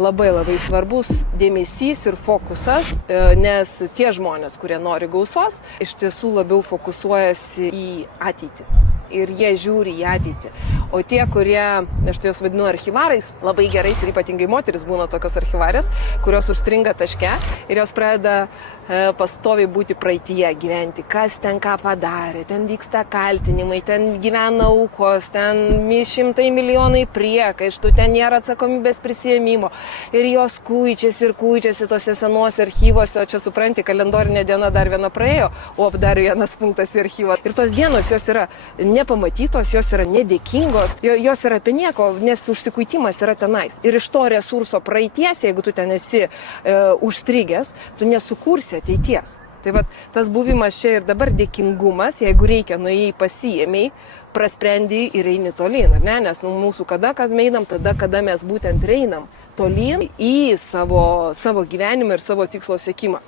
Labai labai svarbus dėmesys ir fokusas, nes tie žmonės, kurie nori gausos, iš tiesų labiau fokusuojasi į ateitį. Ir jie žiūri į ateitį. O tie, kurie, aš tai juos vadinu archyvarais, labai gerais ir ypatingai moteris būna tokios archyvarės, kurios užstringa taške ir jos pradeda pastoviai būti praeityje, gyventi, kas ten ką padarė, ten vyksta kaltinimai, ten gyvena aukos, ten šimtai milijonai priekaištų, ten nėra atsakomybės prisėmimo. Ir jos kuičiasi tose senuose archyvose, o čia supranti, kalendorinė diena dar viena praėjo, o dar vienas punktas į archyvą. Ir tos dienos jos yra nepamatytos, jos yra nedėkingos, jos yra apie nieko, nes užsikuitimas yra tenais. Ir iš to resurso praeities, jeigu tu ten esi užstrigęs, tu nesukursi ateities. Tai va, tas buvimas čia ir dabar dėkingumas, jeigu reikia, nuėjai pasiėmei, prasprendį ir eini tolyn, ar ne? Nes mūsų kada einam, tada kada mes būtent einam tolyn į savo gyvenimą ir savo tikslo siekimą.